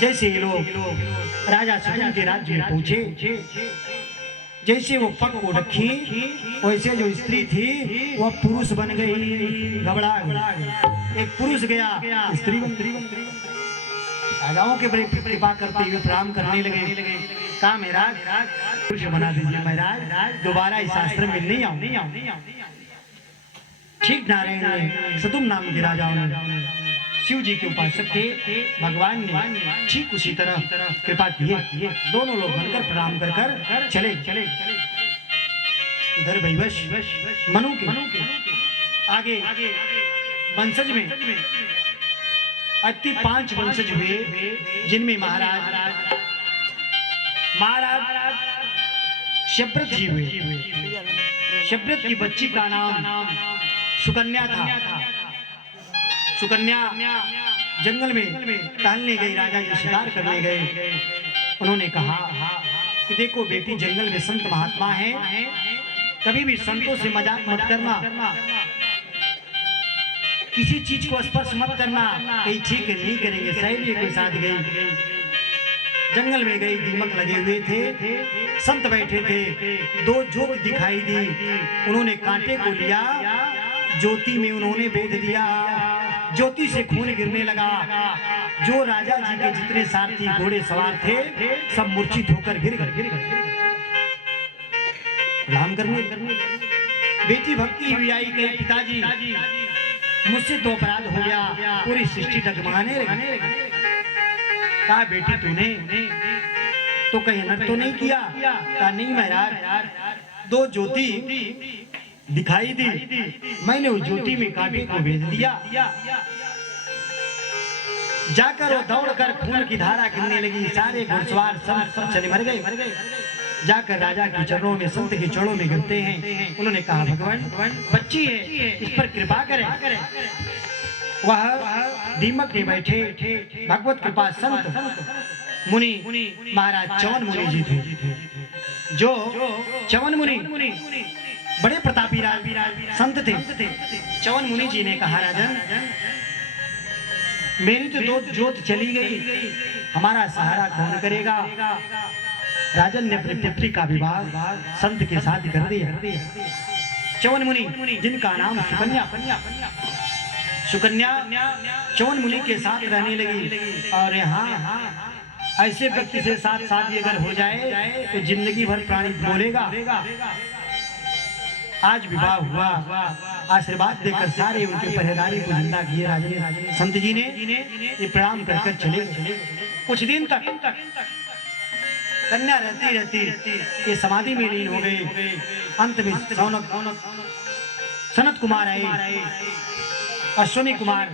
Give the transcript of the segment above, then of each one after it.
जैसे ये लोग राजा सुजन के राज्य में पहुंचे, जैसे वो पग को रखी वैसे जो स्त्री थी वह पुरुष बन गई। घबरा गई। एक पुरुष गया, स्त्री बन गई। राजाओं के बड़े कृपा करते हुए प्रणाम करने लगे। कहा महाराज पुरुष बना दीजिए महाराज, दोबारा इस शास्त्र में नहीं आऊं। ठीक नारायण ने सतुम नाम के राजाओं ने शिव जी के उपासक थे, भगवान ने ठीक उसी तरह कृपा की। दोनों लोग बनकर प्रणाम कर चले। इधर वैवश मनु के आगे वंशज में अति 5 वंशज हुए, जिनमें महाराज शब्रत जी हुए। शब्रत की बच्ची का नाम सुकन्या था। सुकन्या जंगल में टहलने गई, राजा जी शिकार करने गए। उन्होंने कहा कि देखो बेटी, जंगल में संत महात्मा हैं, कभी भी संतों से मजाक मत करना, किसी चीज को स्पर्श मत करना, कहीं ठीक नहीं करेंगे। सहेली के साथ गई, जंगल में गई, दीमक लगे हुए थे, संत बैठे थे। 2 ज्योति दिखाई दी, उन्होंने कांटे को लिया, ज्योति में उन्होंने भेद दिया। ज्योति से खून गिरने लगा। जो राजा जी के जितने सारथी घोड़े सवार थे सब मूर्छित होकर गिर गए। प्रणाम करने बेटी भक्ति हुई आई, कही पिताजी मुझसे तो अपराध हो गया, पूरी सृष्टि डगमगाने लगी। कहा बेटी तूने तो कहीं अनर्थ तो नहीं किया? कहा नहीं महाराज, 2 ज्योति दिखाई दी, मैंने उस ज्योति में कांटे को भेज दिया। जाकर वो दौड़कर खून की धारा गिरने लगी। सारे घुड़सवार सब चले मर गए। जाकर राजा के चरणों में, संत के चरणों में गिरते हैं। उन्होंने कहा भगवान बच्ची है, इस पर कृपा करें। वह दीमक में बैठे भगवत कृपा संत मुनि महाराज च्यवन मुनि जी थे। जो च्यवन मुनि बड़े प्रतापी संत थे। च्यवन मुनि जी ने कहा राजन, मेरी तो 2 ज्योत चली गई, हमारा सहारा कौन करेगा? राजन ने अपनी पुत्री का विवाह संत के साथ कर दिया। च्यवन मुनि जिनका नाम सुकन्या च्यवन मुनि के साथ रहने लगी। और यहाँ ऐसे व्यक्ति से साथ शादी अगर हो जाए तो जिंदगी भर प्राणी बोलेगा। आज विवाह हुआ, आशीर्वाद देकर सारे उनके पहरेदारी को जिंदा किए। राजा संत जी ने ये प्रणाम कर चले। कुछ दिन तक कन्या रहती ये समाधि में लीन हो गए। अंत में सनत कुमार आए, अश्विनी कुमार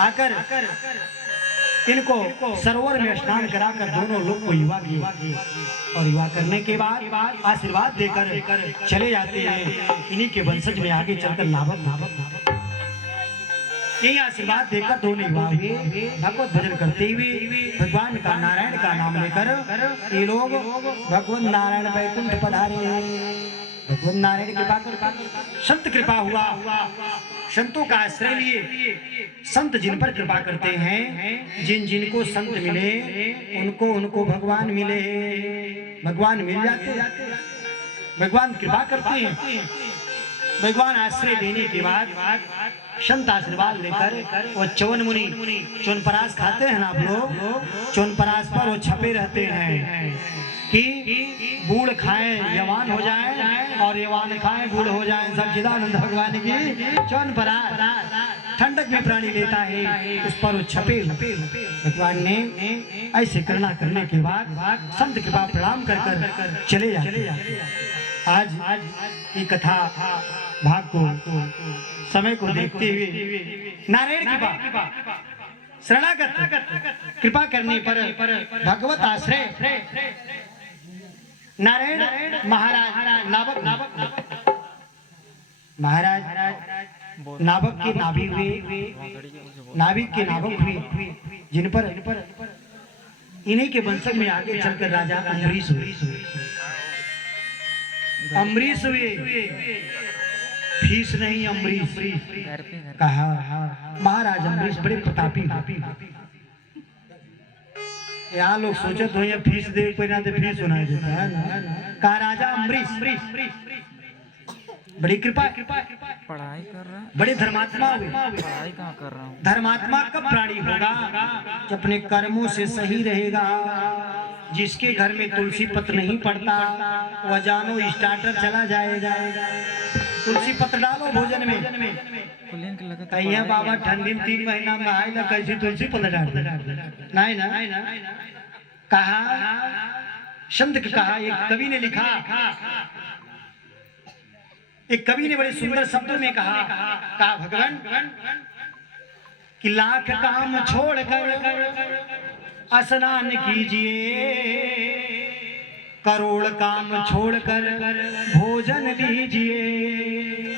आकर इनको सरोवर में स्नान कराकर दोनों लोग को युवा किए। और युवा करने के बाद आशीर्वाद देकर चले जाते हैं। इन्हीं के वंशज में आगे चलकर नाभक यही आशीर्वाद देकर दोनों युवा हुए। भगवत भजन करते हुए भगवान का नारायण का नाम लेकर ये लोग भगवान नारायण वैकुंठ पधारे। भगवान नारायण कृपा कर संत कृपा हुआ। संतों का आश्रय लिए संत जिन पर कृपा करते हैं, जिनको संत मिले उनको भगवान मिले। भगवान मिल जाते, भगवान कृपा करते हैं। भगवान आश्रय देने के बाद संत आशीर्वाद लेकर वो च्यवन मुनि च्यवनप्राश खाते हैं ना आप लोग, च्यवनप्राश पर वो छपे रहते हैं कि बूढ़ खाएं जवान हो जाए और जवान खाएं बूढ़ हो जाए। सच्चिदानंद भगवान की च्यवनप्राश ठंडक में प्राणी लेता है, उस पर वो छपे। भगवान ने ऐसे करना करने के बाद संत कृपा प्रणाम कर चले जाते। आज की कथा भाग को समय को देखते हुए नारायण कृपा शरणागत कृपा करने पर भगवत आश्रय नारायण महाराज नाभक के नाभि हुए, नाभिक के नाभक हुए, जिन पर इन्हीं के वंशज में आगे चलकर राजा अम्बरीश हुए। अम्बरीश हुए, फीस नहीं अम्बरीश कहा। महाराज अम्बरीश बड़े प्रतापी, यहाँ लोग सोचे तो ये फीस दे कोई ना दे फीस सुनाई देता है ना। कहा राजा अम्बरीश बड़ी कृपा पढ़ाई कर रहा है, बड़े धर्मात्मा हुए। पढ़ाई कहाँ कर रहा हूँ। धर्मात्मा कब प्राणी होगा जब अपने कर्मों से सही रहेगा। जिसके घर में तुलसी पत्र नहीं पड़ता वह जानो स्टार्टर चला जाएगा। तुलसी पत्र डालो भोजन में। कहिए बाबा ठंडी में 3 महीना में आए ना कैसी तुलसी पत्र डाल नहीं ना। कहा संत के कहा एक कवि ने लिखा, एक कवि ने बड़े सुंदर शब्दों में कहा भगवान कि लाख काम छोड़कर स्नान कीजिए, करोड़ काम छोड़कर भोजन लीजिए,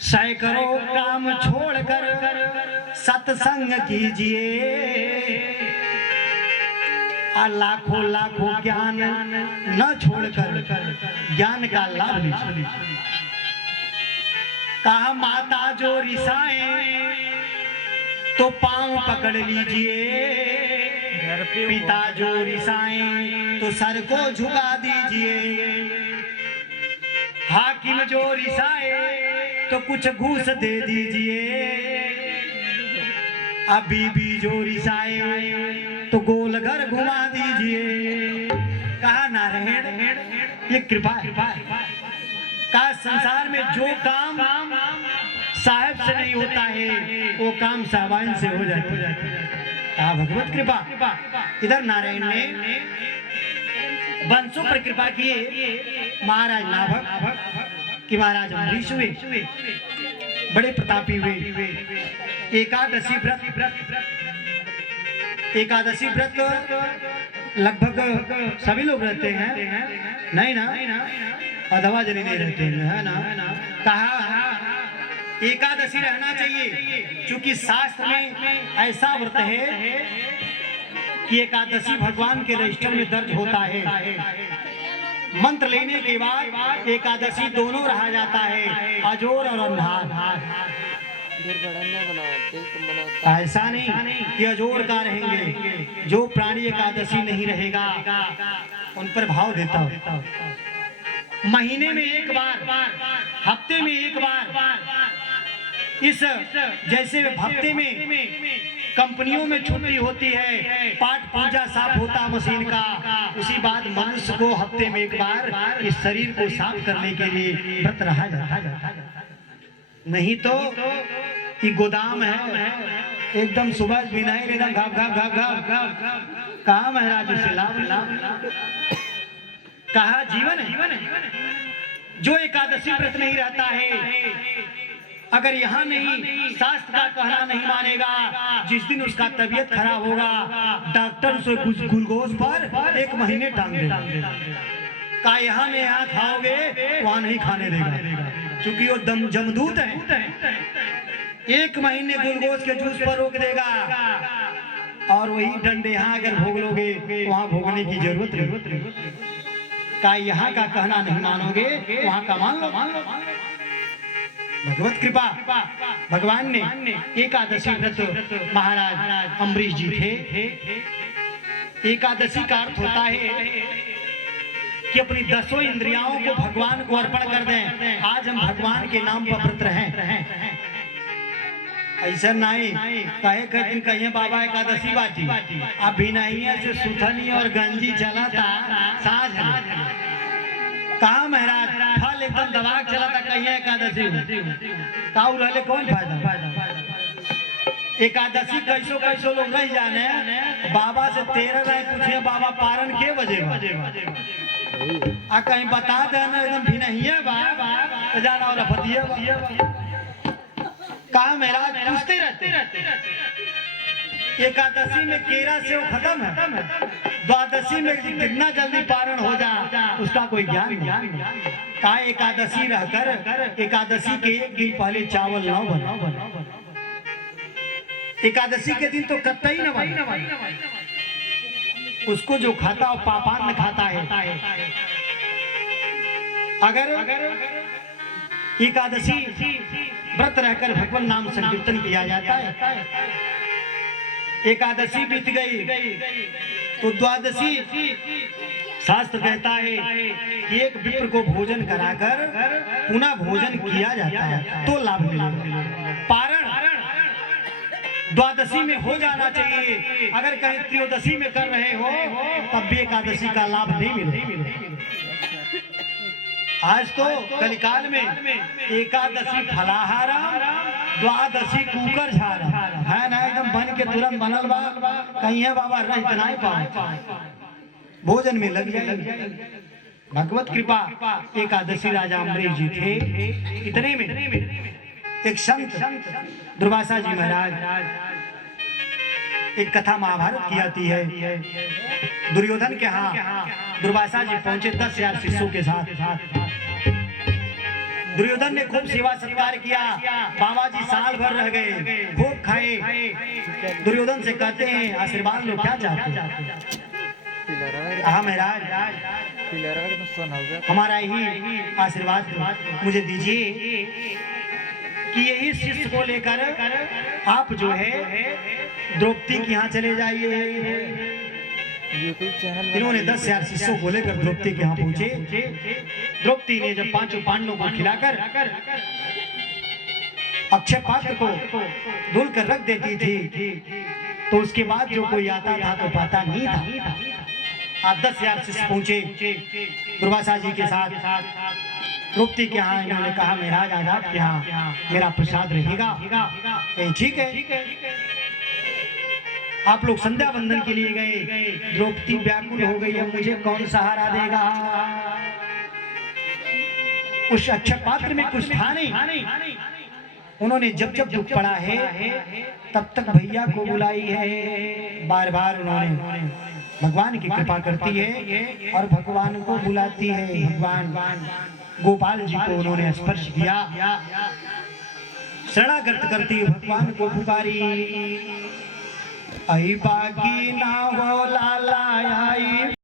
सैकड़ों काम छोड़कर सत्संग कीजिए, और लाखों लाखों ज्ञान न छोड़कर ज्ञान का लाभ लीजिए। कहा माता जो रिसाए तो पांव पकड़ लीजिए, पिता जो रिसाए तो सर को झुका दीजिए, हाकिम जो रिसाए तो कुछ घूस दे दीजिए, अभी भी जो रिसाए तो गोल घर घुमा दीजिए। कहा नारायण ये कृपा का संसार में जो काम साहब से नहीं होता है वो काम साहबान से हो जाता है। कहा भगवत कृपा। इधर नारायण ने वंशों पर कृपा किए। महाराज नाभक कि महाराज अम्बरीश हुए, बड़े प्रतापी हुए। एकादशी व्रत लगभग सभी लोग रहते हैं नहीं ना, अधवा जनी नहीं रहते हैं है ना। कहा एकादशी रहना चाहिए क्योंकि शास्त्र में ऐसा व्रत है कि एकादशी भगवान के रजिस्टर में दर्ज होता है। मंत्र लेने के बाद एकादशी दोनों रहा जाता है, अजोर और अंधार। ऐसा नहीं कि अजोर का रहेंगे, जो प्राणी एकादशी नहीं रहेगा उन पर भाव देता हो। महीने में एक बार, हफ्ते में एक बार, इस जैसे हफ्ते में कंपनियों में छुट्टी होती है, पाठ पूजा साफ होता मशीन का, उसी बाद मनुष्य को हफ्ते में एक बार इस शरीर को साफ करने के लिए व्रत रहा जाता है। नहीं तो ये गोदाम है एकदम सुबह बिना ही लेना घाप घाप घाप घाप घाप। कहा महाराज उसे लाभ कहा जीवन है। जो एकादशी व्रत नहीं रहता है, अगर यहाँ नहीं शास्त्र का कहना नहीं मानेगा, जिस दिन उसका तबीयत खराब होगा डॉक्टर उसे ग्लूकोज पर 1 महीने टांग देगा। का यहाँ में यहाँ खाओगे वहाँ नहीं खाने देगा क्योंकि वो जमदूत है। 1 महीने ग्लूकोज के जूस पर रोक देगा और वही डंडे यहाँ अगर भोग लोगे वहाँ भोगने की जरूरत नहीं। का यहाँ का कहना नहीं मानोगे वहाँ का मान लो। भगवत कृपा भगवान ने एकादशी व्रत महाराज अम्बरीश जी थे। एकादशी का अर्थ होता है कि अपनी 10 इंद्रियाओं को भगवान को अर्पण कर दें। आज हम भगवान के नाम पर व्रत रहें। ऐसा नहीं कहे कई दिन कहिए बाबा एकादशी बाटी अभी नहीं है से सुथनी और गंजी चला था साझ कहा महाराज फल एकदम दबा चला था कहिए एकादशी काऊ रहले कौन फायदा। एकादशी कैसो कैसो लोग नहीं जाने बाबा से 13 राय पूछे बाबा पारण के बजे आ कहीं बता देना एकदम भी नहीं है बाबा जाना और फतिया कहा महाराज पूछते रहते। एकादशी में केरा से वो खत्म है, द्वादशी में कितना जल्दी पारण हो जा उसका कोई ज्ञान नहीं। कहा एकादशी रहकर एकादशी के 1 दिन पहले चावल न बना। एकादशी के दिन तो कतई न बना। उसको जो खाता वो पापान खाता है। अगर एकादशी व्रत रहकर भगवान नाम संकीर्तन किया जाता है एकादशी बीत गई तो द्वादशी शास्त्र कहता है कि एक विप्र को भोजन कराकर पुनः भोजन किया जाता है तो लाभ मिलेगा। पारण द्वादशी में हो जाना चाहिए, अगर कहीं त्रयोदशी में कर रहे हो तब भी एकादशी का लाभ नहीं मिलेगा। आज तो कलिकाल में एकादशी फलाहारा द्वादशी कुकर झारा है ना, एकदम बन के तुरंत बनल बा, कहीं है बाबा रह इतना ही पाओ भोजन में लग जाए। भगवत कृपा एकादशी राजा अम्बरीश जी थे। इतने में एक संत दुर्वासा जी महाराज एक कथा महाभारत की आती है। दुर्योधन के यहाँ दुर्वासा जी पहुंचे 10,000 शिष्यों के साथ। दुर्योधन ने खूब सेवा सत्कार किया, बाबा जी साल भर रह गए, खूब खाए। दुर्योधन से कहते हैं आशीर्वाद लो, क्या चाहते? हाँ महाराज, हमारा ही आशीर्वाद मुझे दीजिए कि यही शिष्य को लेकर आप जो है द्रौपदी के यहाँ चले जाइए। यूट्यूब चैनल इन्होंने 10,000 शिष्यों को लेकर द्रौपदी के यहाँ पहुंचे। द्रौपदी ने जब 5 पांडवों को खिलाकर अक्षय पात्र को धुल कर रख देती थी तो उसके बाद जो कोई आता था तो पता नहीं था। आप 10,000 शिष्य पहुंचे दुर्वासा जी के साथ। द्रौपदी के यहाँ इन्होंने कहा महाराज आज आपके यहाँ मेरा प्रसाद रहेगा। ठीक है। आप लोग संध्या बंदन के लिए गए। द्रौपदी व्याकुल हो गई, अब मुझे कौन सहारा देगा? उस अक्षय पात्र में कुछ था नहीं। उन्होंने जब जब दुख पड़ा है तब तक भैया को बुलाई है। बार बार उन्होंने भगवान की कृपा करती है और भगवान को बुलाती है। भगवान गोपाल जी को उन्होंने स्पर्श किया, शरणागत करती भगवान को पुकारी। आई बाकी ना हो लाला आई